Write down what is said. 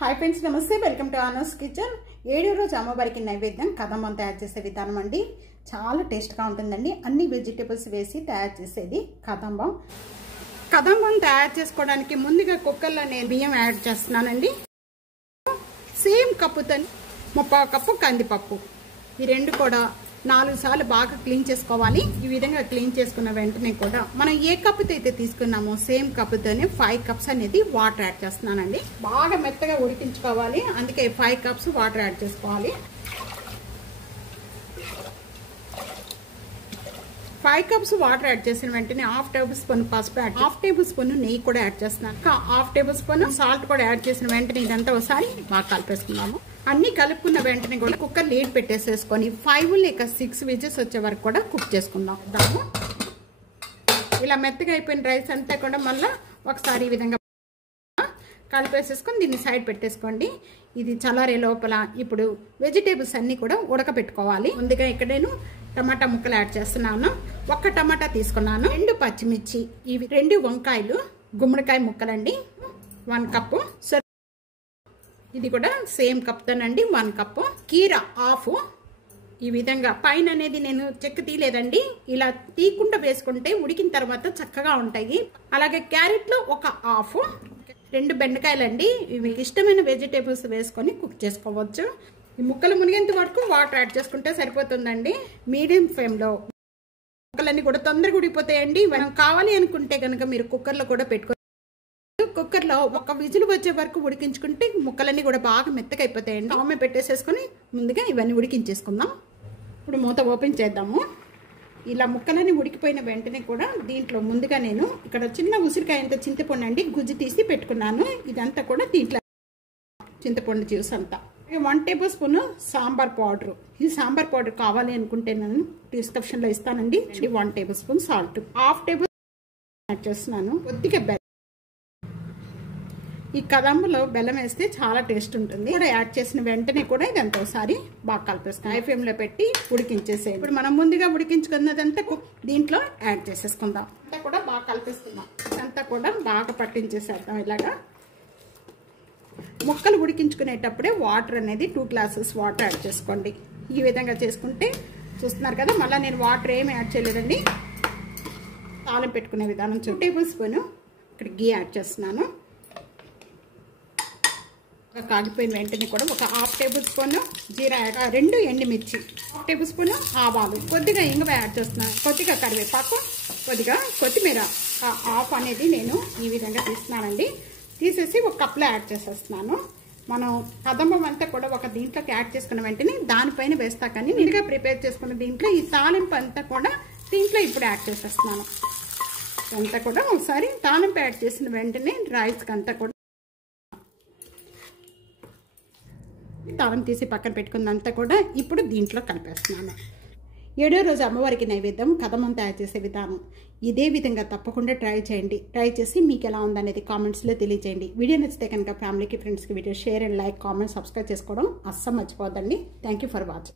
hi friends नमस्ते welcome to आनस kitchen ఏడో రోజు అమ్మవారికి నైవేద్యం కదంబం తయారు చేసే విధానం అండి చాలా టేస్ట్ గా ఉంటుందండి అన్ని వెజిటబుల్స్ వేసి తయారు చేసేది కదంబం తయారు చేసుకోవడానికి ముందుగా కుక్కర్లో నేను బియ్యం యాడ్ చేస్తున్నానండి సేమ్ కప్పుతో 30 కప్పు కందిపప్పు ఈ రెండు కూడా 4 సార్లు బాగా క్లీన్ చేసుకోవాలి ఈ విధంగా క్లీన్ చేసుకున్న వెంటనే కూడా మనం ఏ కప్పుతో అయితే తీసుకున్నామో సేమ్ కప్పుతోనే 5 కప్స్ అనేది వాటర్ యాడ్ చేస్తున్నానండి బాగా మెత్తగా ఉడికించుకోవాలి అందుకే 5 కప్స్ వాటర్ యాడ్ చేసుకోవాలి 5 కప్స్ వాటర్ యాడ్ చేసిన వెంటనే హాఫ్ టేబుల్ స్పూన్ పసుపు యాడ్ హాఫ్ టేబుల్ స్పూన్ నెయ్యి కూడా యాడ్ చేస్తున్నాను హాఫ్ టేబుల్ స్పూన్ సాల్ట్ కూడా యాడ్ చేసిన వెంటనే ఇదంతా ఒకసారి బాగా కలిపేసుకున్నాము అన్ని కలుపుకున్న వెంటనే కూడా కుక్కర్ లీడ్ పెట్టేసేసుకొని 5 లేక 6 విజిల్స్ వచ్చే వరకు కూడా కుక్ చేసుకుందాం ఇలా మెత్తగా అయిపోయిన రైస్ అంతా కూడా మళ్ళీ ఒకసారి ఈ విధంగా కలిపేసేసుకొని దీన్ని సైడ్ పెట్టేసుకోండి ఇది చల్లారే లోపల ఇప్పుడు వెజిటేబుల్స్ అన్ని కూడా ఉడకబెట్టుకోవాలి ముందుగా ఇక్కడ నేను టమాటా ముక్కలు యాడ్ చేస్తున్నాను ఒక్క టమాటా తీసుకున్నాను 2 పచ్చిమిర్చి ఇవి 2 వంకాయలు గుమ్మడికాయ ముక్కలండి 1 కప్పు ఇది కూడా సేమ్ కప్ తోనండి 1 కప్పు కీర హాఫ్ ఈ విధంగా పైన అనేది నేను చెక్క తీయలేదండి ఇలా తీయకుండా వేసుకుంటే ఉడికిన తర్వాత చక్కగా ఉంటాయి అలాగే క్యారెట్ లో ఒక హాఫ్ 2 బెండకాయలండి ఇవి ఇష్టమైన వెజిటేబుల్స్ వేసుకొని కుక్ చేసుకోవచ్చు ఈ ముక్కలు మునిగేంత వరకు వాటర్ యాడ్ చేసుకుంటే సరిపోతుందండి మీడియం ఫ్లేమ్ లో ముక్కలన్నీ కూడా తొందరగా ఉడికిపోతాయండి మనం కావాలి అనుకుంటే కనుక మీరు కుక్కర్ లో కూడా పెట్టుకో కుక్కర్ లో ఒక విజిల్ వచ్చే వరకు ఉడికించుకుంటే ముక్కలన్నీ కూడా బాగా మెత్తగా అయిపోతాయండి ఆమె పెట్టేసేసుకొని ముందుగా ఇవన్నీ ఉడికించేసుకుందాం ఇప్పుడు మూత ఓపెన్ చేద్దాము ఇలా ముక్కలన్నీ ఉడికిపోయిన వెంటనే కూడా దీంట్లో ముందుగా నేను ఇక్కడ చిన్న ఉసిరికాయ అంత చింతపండు అండి గుజ్జు తీసి పెట్టుకున్నాను ఇదంతా కూడా దీంట్లో చింతపండు జ్యూస్ అంతా 1 టేబుల్ స్పూన్ సాంబార్ పౌడర్ ఈ సాంబార్ పౌడర్ కావాలి అనుకుంటే నేను డిస్క్రిప్షన్ లో ఇస్తానండి 1 table spoon salt half table add చేస్తున్నాను కొద్దిగా ఈ కదంబలో బెల్లం వేస్తే చాలా టేస్ట్ ఉంటుంది కూడా యాడ్ చేసిన వెంటనే కూడా ఇదంతా ఒకసారి బాగా కలిపేసుకుని హై ఫ్లేమ్ లో పెట్టి ఉడికించేసే ఇప్పుడు మనం ముందుగా ఉడికించుకున్నదంతా దీంట్లో యాడ్ చేసేసుకుందాం అంతా కూడా బాగా కలిపేసుకుందాం ఇదంతా కూడా బాగా పట్టించేసేద్దాం ఇలాగా ముక్కలు ఉడికించుకునేటప్పుడే వాటర్ అనేది 2 గ్లాసెస్ వాటర్ యాడ్ చేసుకోండి ఈ విధంగా చేసుకుంటే చూస్తున్నారు కదా మళ్ళీ నేను వాటర్ ఏమి యాడ్ చేయలేదండి తాళం పెట్టుకునే విధానం 2 టేబుల్ స్పూన్ ఇక్కడ గీ యాడ్ చేస్తున్నాను కాగిపోయిన వెంటనే కూడా ఒక హాఫ్ టేబుల్ స్పూన్ జీరా 2 ఎండుమిర్చి హాఫ్ టేబుల్ స్పూన్ ఆవాలు కొద్దిగా ఇంగువ యాడ్ చేస్తున్నాను కొద్దిగా కరివేపాకు కొద్దిగా కొత్తిమీర హాఫ్ అనేది నేను ఈ విధంగా తీస్తున్నానండి తీసేసి ఒక కప్లో యాడ్ చేసేస్తున్నాను మనం కదంబం అంతా కూడా ఒక దీంట్లోకి యాడ్ చేసుకున్న వెంటనే దానిపైన వేస్తా కానీ నీట్గా ప్రిపేర్ చేసుకున్న దీంట్లో ఈ తాలింపు అంతా కూడా దీంట్లో ఇప్పుడు యాడ్ చేసేస్తున్నాను అంతా కూడా ఒకసారి తాలింపు యాడ్ చేసిన వెంటనే రైస్కి అంతా కూడా తాళం తీసి పక్కన పెట్టుకున్నంతా కూడా ఇప్పుడు దీంట్లో కలిపేస్తున్నాను 7వ రోజు అమ్మవారికి నైవేద్యం కదంబం తయారు చేసే విధానం ఇదే విధంగా తప్పకుండా ట్రై చేయండి ట్రై చేసి మీకు ఎలా ఉందనేది కామెంట్స్లో తెలియజేయండి వీడియో నచ్చితే కనుక ఫ్యామిలీకి ఫ్రెండ్స్కి video share and like comment subscribe చేసుకోవడం అస్సలు మర్చిపోద్దండి థ్యాంక్ యూ ఫర్ వాచింగ్